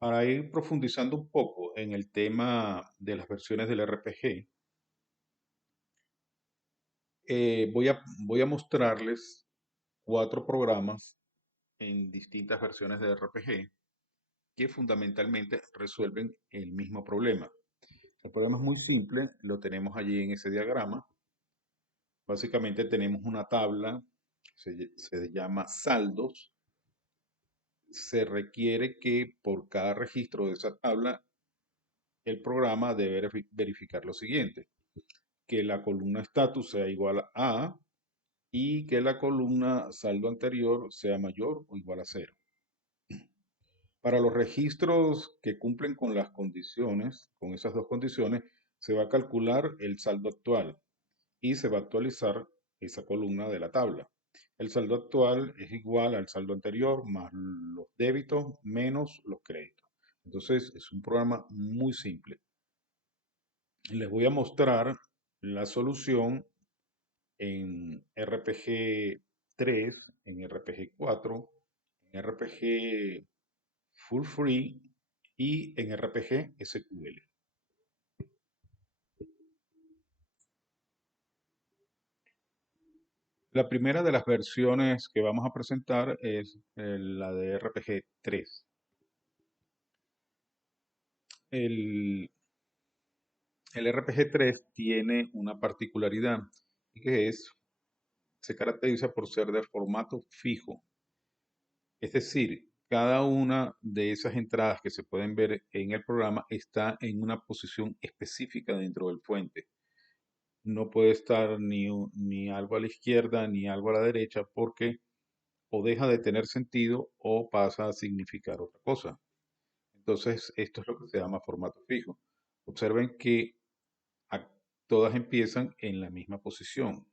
Para ir profundizando un poco en el tema de las versiones del RPG, voy a mostrarles cuatro programas en distintas versiones de RPG que fundamentalmente resuelven el mismo problema. El problema es muy simple, lo tenemos allí en ese diagrama. Básicamente tenemos una tabla, se llama saldos. Se requiere que por cada registro de esa tabla, el programa debe verificar lo siguiente: que la columna status sea igual a y que la columna saldo anterior sea mayor o igual a cero. Para los registros que cumplen con las condiciones, con esas dos condiciones, se va a calcular el saldo actual y se va a actualizar esa columna de la tabla. El saldo actual es igual al saldo anterior más los débitos menos los créditos. Entonces es un programa muy simple. Les voy a mostrar la solución en RPG 3, en RPG 4, en RPG Full Free y en RPG SQL. La primera de las versiones que vamos a presentar es la de RPG 3. El, el RPG 3 tiene una particularidad y que se caracteriza por ser de formato fijo. Es decir, cada una de esas entradas que se pueden ver en el programa está en una posición específica dentro del fuente. No puede estar ni algo a la izquierda ni algo a la derecha porque o deja de tener sentido o pasa a significar otra cosa. Entonces, esto es lo que se llama formato fijo. Observen que a- todas empiezan en la misma posición,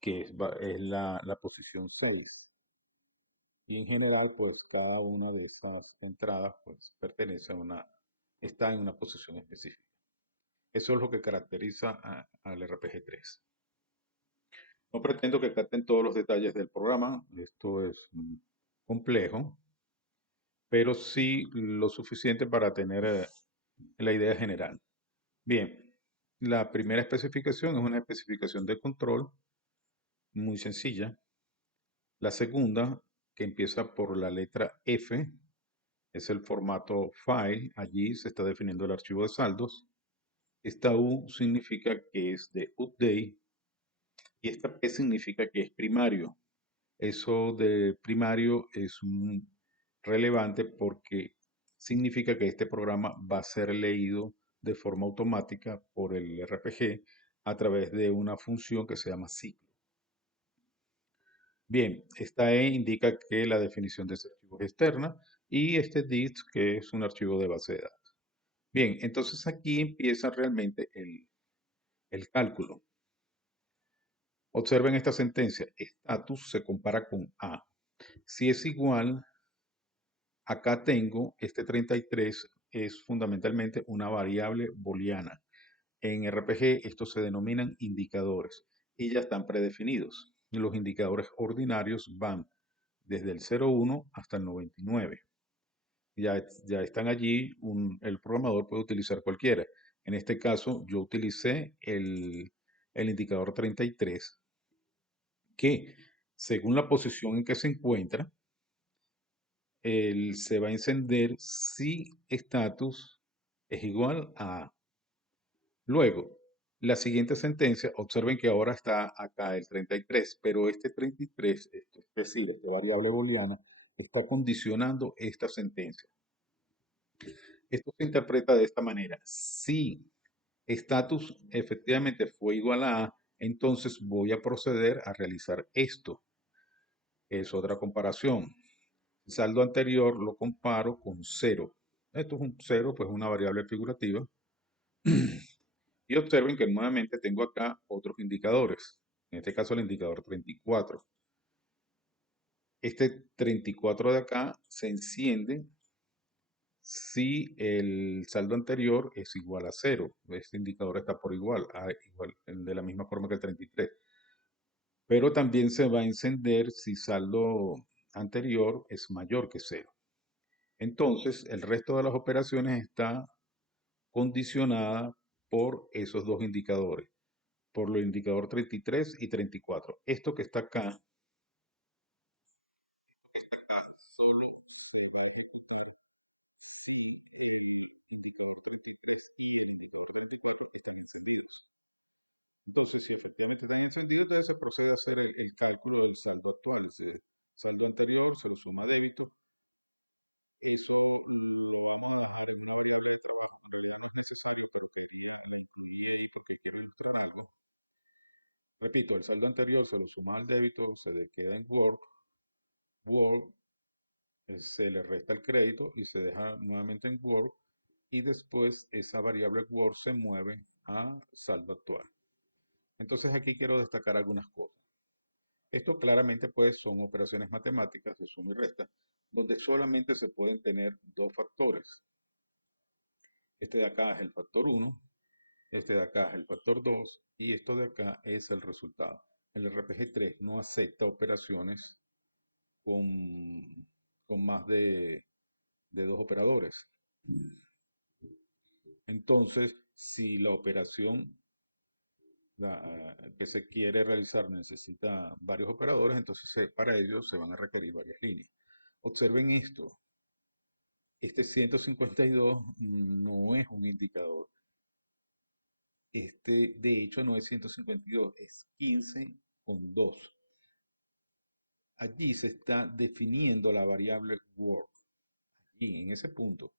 que es la posición 6. Y en general, pues cada una de esas entradas pues pertenece a está en una posición específica. Eso es lo que caracteriza al RPG 3. No pretendo que capten todos los detalles del programa, esto es complejo, pero sí lo suficiente para tener la idea general. Bien, la primera especificación es una especificación de control muy sencilla. La segunda, que empieza por la letra F, es el formato file. Allí se está definiendo el archivo de saldos. Esta U significa que es de update y esta P significa que es primario. Eso de primario es relevante porque significa que este programa va a ser leído de forma automática por el RPG a través de una función que se llama ciclo. Bien, esta E indica que la definición de ese archivo es externa y este DIT que es un archivo de base de datos. Bien, entonces aquí empieza realmente el cálculo. Observen esta sentencia. Status se compara con A. Si es igual, acá tengo este 33 es fundamentalmente una variable booleana. En RPG estos se denominan indicadores y ya están predefinidos. Los indicadores ordinarios van desde el 0,1 hasta el 99. Ya están allí, el programador puede utilizar cualquiera. En este caso yo utilicé el indicador 33 que según la posición en que se encuentra, se va a encender si status es igual a. Luego, la siguiente sentencia, observen que ahora está acá el 33, pero este 33, es decir, esta variable booleana, está condicionando esta sentencia. Esto se interpreta de esta manera. Si status efectivamente fue igual a A, entonces voy a proceder a realizar esto. Es otra comparación. El saldo anterior lo comparo con cero. Esto es un cero, pues una variable figurativa. Y observen que nuevamente tengo acá otros indicadores. En este caso el indicador 34. Este 34 de acá se enciende si el saldo anterior es igual a cero. Este indicador está por igual, de la misma forma que el 33. Pero también se va a encender si saldo anterior es mayor que cero. Entonces, el resto de las operaciones está condicionada por esos dos indicadores, por los indicador 33 y 34. Esto que está acá solo se va a ejecutar si el indicador 33 y el indicador 34 están encendidos. Entonces, si efectivamente están encendidos, entonces se procede a hacer el cálculo del saldo actual. Es decir, saldo anterior se lo suma a débito. Eso lo vamos a dejar en una variable de trabajo. En realidad no es necesario, pero la incluí ahí porque quiero ilustrar algo. Repito, el saldo anterior se lo suma al débito, queda en Word. Word se le resta el crédito y se deja nuevamente en Word. Y después esa variable Word se mueve a saldo actual. Entonces aquí quiero destacar algunas cosas. Esto claramente pues son operaciones matemáticas de suma y resta, donde solamente se pueden tener dos factores. Este de acá es el factor 1, este de acá es el factor 2 y esto de acá es el resultado. El RPG3 no acepta operaciones con, con más de dos operadores. Entonces, si la operación que se quiere realizar necesita varios operadores, entonces para ello se van a requerir varias líneas. Observen esto, este 152 no es un indicador. Este, de hecho, no es 152, es 15 con 2. Allí se está definiendo la variable work. Allí, en ese punto.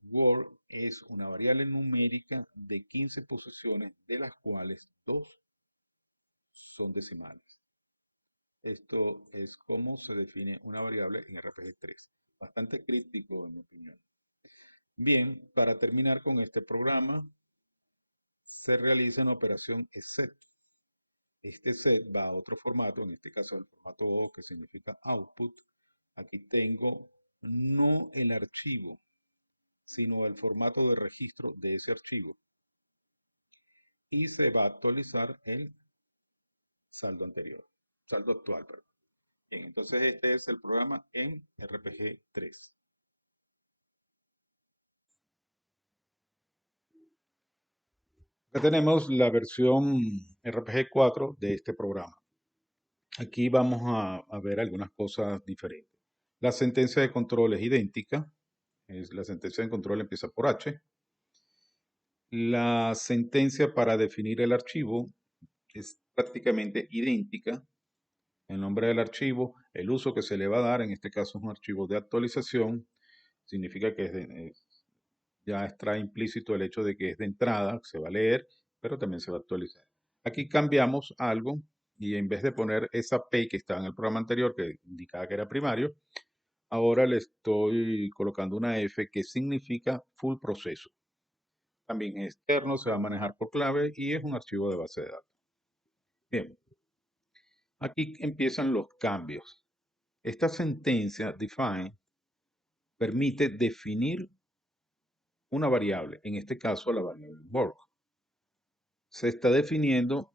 Work es una variable numérica de 15 posiciones, de las cuales 2 son decimales. Esto es como se define una variable en RPG3. Bastante crítico, en mi opinión. Bien, para terminar con este programa, se realiza una operación set. Este set va a otro formato, en este caso el formato O, que significa output. Aquí tengo no el archivo, sino el formato de registro de ese archivo. Y se va a actualizar el saldo anterior, saldo actual, perdón. Bien, entonces este es el programa en RPG 3. Acá tenemos la versión RPG 4 de este programa. Aquí vamos a ver algunas cosas diferentes. La sentencia de control es idéntica. La sentencia de control empieza por H. La sentencia para definir el archivo es prácticamente idéntica. El nombre del archivo, el uso que se le va a dar, en este caso es un archivo de actualización, significa que ya está implícito el hecho de que es de entrada, se va a leer, pero también se va a actualizar. Aquí cambiamos algo y en vez de poner esa P que estaba en el programa anterior, que indicaba que era primario, ahora le estoy colocando una F que significa full proceso. También es externo, se va a manejar por clave y es un archivo de base de datos. Bien, aquí empiezan los cambios. Esta sentencia define permite definir una variable, en este caso la variable work. Se está definiendo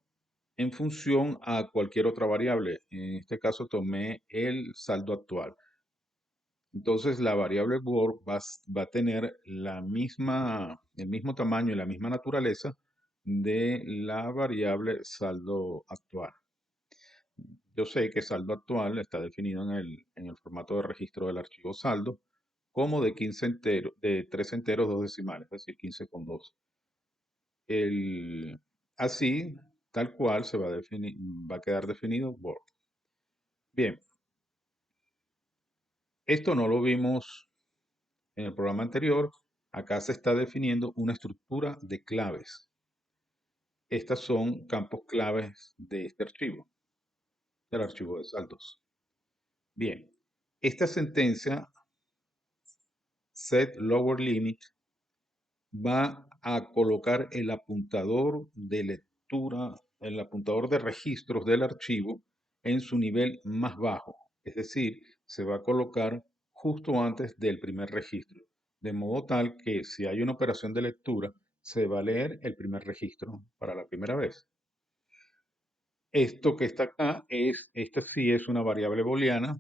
en función a cualquier otra variable. En este caso tomé el saldo actual. Entonces la variable work va a tener el mismo tamaño y la misma naturaleza de la variable saldo actual. Yo sé que saldo actual está definido en el formato de registro del archivo saldo como de 15 enteros, de 3 enteros, 2 decimales, es decir, 15 con 2. Así, tal cual, va a quedar definido work. Bien, esto no lo vimos en el programa anterior. Acá se está definiendo una estructura de claves. Estas son campos claves de este archivo, del archivo de saldos. Bien, esta sentencia set lower limit va a colocar el apuntador de lectura, el apuntador de registros del archivo en su nivel más bajo. Es decir, se va a colocar justo antes del primer registro. De modo tal que si hay una operación de lectura, se va a leer el primer registro para la primera vez. Esto que está acá esta sí es una variable booleana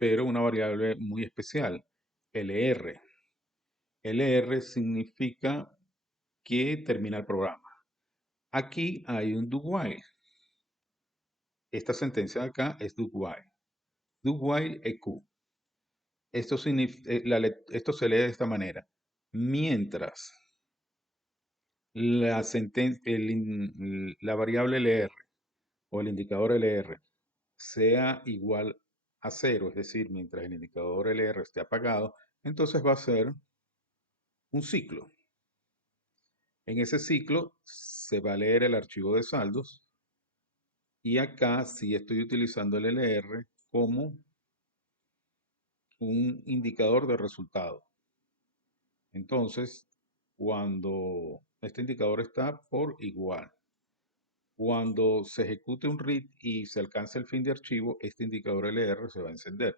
pero una variable muy especial, LR. LR significa que termina el programa. Aquí hay un do while. Esta sentencia de acá es do while. Do while EQ. Esto se lee de esta manera. Mientras la variable LR o el indicador LR sea igual a cero, es decir, mientras el indicador LR esté apagado, entonces va a ser un ciclo. En ese ciclo se va a leer el archivo de saldos y acá sí estoy utilizando el LR como un indicador de resultado. Entonces, cuando este indicador está por igual, cuando se ejecute un read y se alcance el fin de archivo, este indicador LR se va a encender.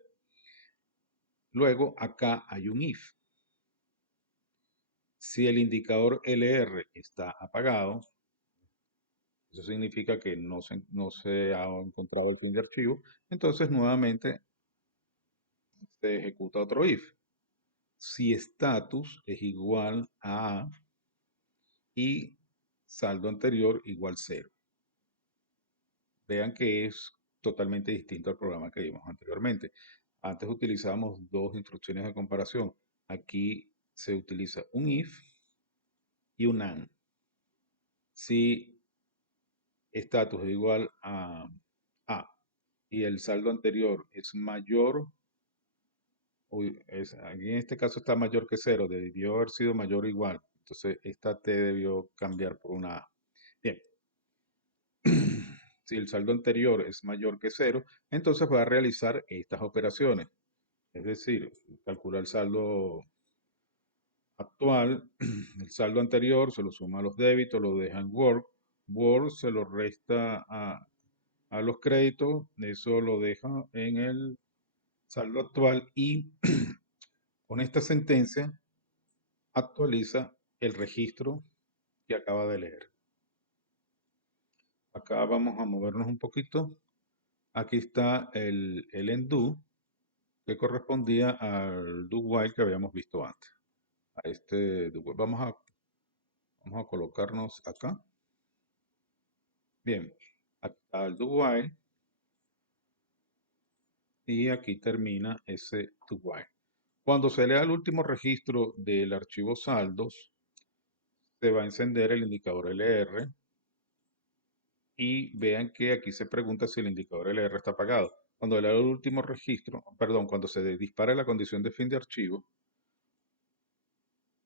Luego, acá hay un if. Si el indicador LR está apagado, eso significa que no se ha encontrado el fin de archivo, entonces nuevamente se ejecuta otro if. Si status es igual a y saldo anterior igual 0. Vean que es totalmente distinto al programa que vimos anteriormente. Antes utilizábamos dos instrucciones de comparación. Aquí se utiliza un if y un and. Si status es igual a y el saldo anterior es mayor, aquí en este caso está mayor que 0, debió haber sido mayor o igual. Entonces esta T debió cambiar por una A. Bien, si el saldo anterior es mayor que 0, entonces va a realizar estas operaciones. Es decir, calcula el saldo actual, el saldo anterior, se lo suma a los débitos, lo deja en work. Work se lo resta a los créditos, eso lo deja en el saldo actual y con esta sentencia actualiza el registro que acaba de leer. Acá vamos a movernos un poquito. Aquí está el undo que correspondía al do while que habíamos visto antes. A este do while. Vamos a colocarnos acá. Bien, acá está el do while y aquí termina ese do while. Cuando se lea el último registro del archivo saldos, se va a encender el indicador LR y vean que aquí se pregunta si el indicador LR está apagado. Cuando lea el último registro, perdón, cuando se dispare la condición de fin de archivo,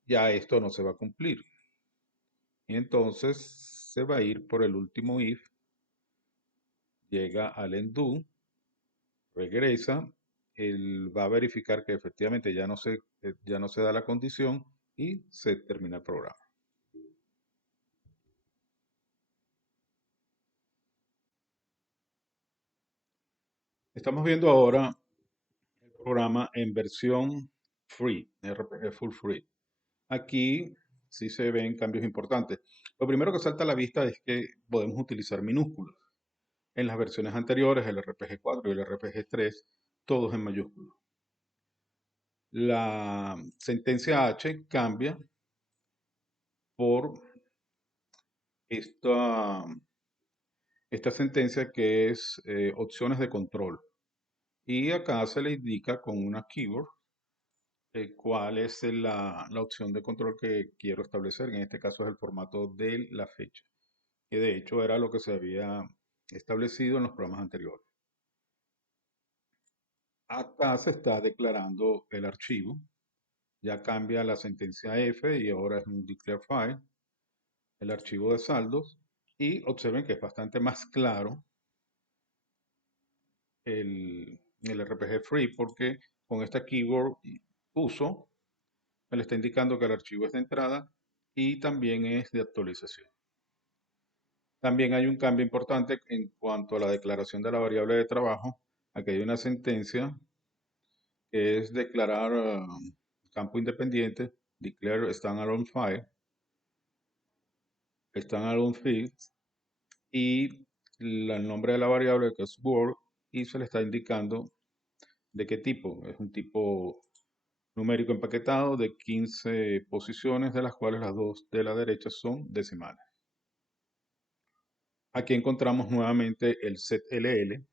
ya esto no se va a cumplir. Y entonces se va a ir por el último if, llega al undo, regresa, él va a verificar que efectivamente ya no se da la condición y se termina el programa. Estamos viendo ahora el programa en versión free, RPG Full Free. Aquí sí se ven cambios importantes. Lo primero que salta a la vista es que podemos utilizar minúsculas. En las versiones anteriores, el RPG 4 y el RPG 3, todos en mayúsculas. La sentencia H cambia por esta, esta sentencia que es opciones de control. Y acá se le indica con una keyword cuál es la opción de control que quiero establecer. En este caso es el formato de la fecha, que de hecho era lo que se había establecido en los programas anteriores. Acá se está declarando el archivo, ya cambia la sentencia F y ahora es un declare file, el archivo de saldos, y observen que es bastante más claro el RPG Free porque con esta keyword uso me le está indicando que el archivo es de entrada y también es de actualización. También hay un cambio importante en cuanto a la declaración de la variable de trabajo. Aquí hay una sentencia que es declarar campo independiente, declare standalone file, standalone field, y el nombre de la variable que es word, y se le está indicando ¿De qué tipo? Es un tipo numérico empaquetado de 15 posiciones, de las cuales las dos de la derecha son decimales. Aquí encontramos nuevamente el set LL.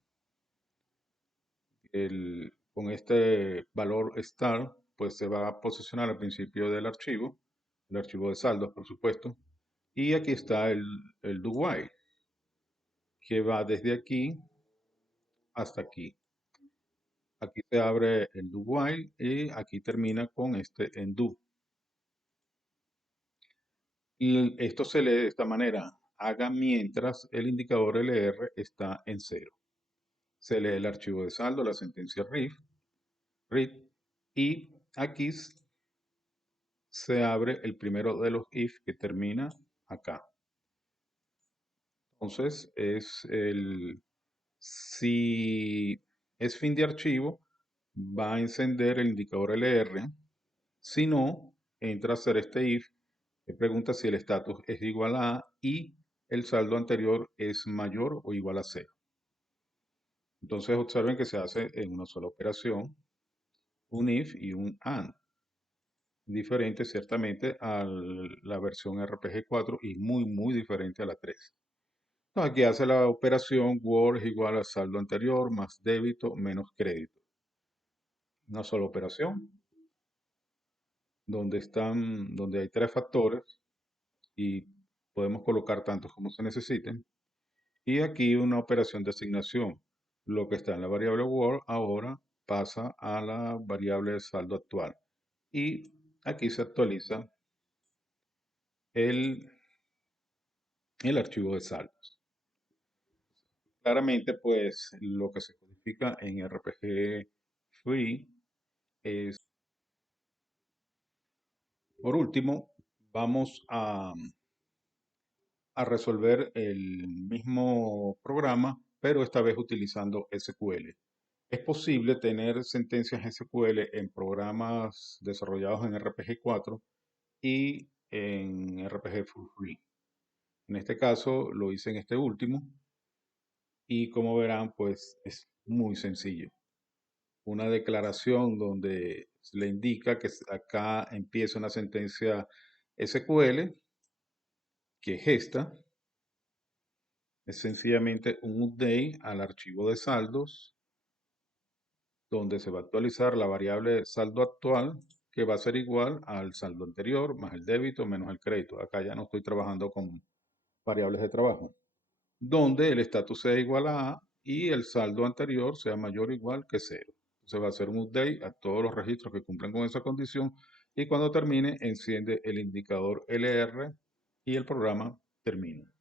Con este valor star, pues se va a posicionar al principio del archivo, el archivo de saldos, por supuesto. Y aquí está el do while, que va desde aquí hasta aquí. Aquí se abre el do while y aquí termina con este undo. Y esto se lee de esta manera: haga mientras el indicador LR está en cero. Se lee el archivo de saldo, la sentencia read, y aquí se abre el primero de los if que termina acá. Entonces, si es fin de archivo, va a encender el indicador LR. Si no, entra a hacer este if que pregunta si el estatus es igual a A y el saldo anterior es mayor o igual a 0. Entonces observen que se hace en una sola operación, un if y un AND. Diferente ciertamente a la versión RPG4 y muy diferente a la 3. Entonces aquí hace la operación Word es igual al saldo anterior más débito menos crédito. Una sola operación donde hay tres factores y podemos colocar tantos como se necesiten. Y aquí una operación de asignación. Lo que está en la variable Word ahora pasa a la variable de saldo actual. Y aquí se actualiza el, el archivo de saldos. Claramente, pues lo que se codifica en RPG Free es, por último, vamos a resolver el mismo programa, pero esta vez utilizando SQL. Es posible tener sentencias SQL en programas desarrollados en RPG4 y en RPG Full Free. En este caso lo hice en este último y como verán, pues es muy sencillo. Una declaración donde le indica que acá empieza una sentencia SQL, que es esta. Es sencillamente un update al archivo de saldos, donde se va a actualizar la variable saldo actual, que va a ser igual al saldo anterior, más el débito, menos el crédito. Acá ya no estoy trabajando con variables de trabajo. Donde el estatus sea igual a A y el saldo anterior sea mayor o igual que 0. Se va a hacer un update a todos los registros que cumplan con esa condición y cuando termine enciende el indicador LR y el programa termina.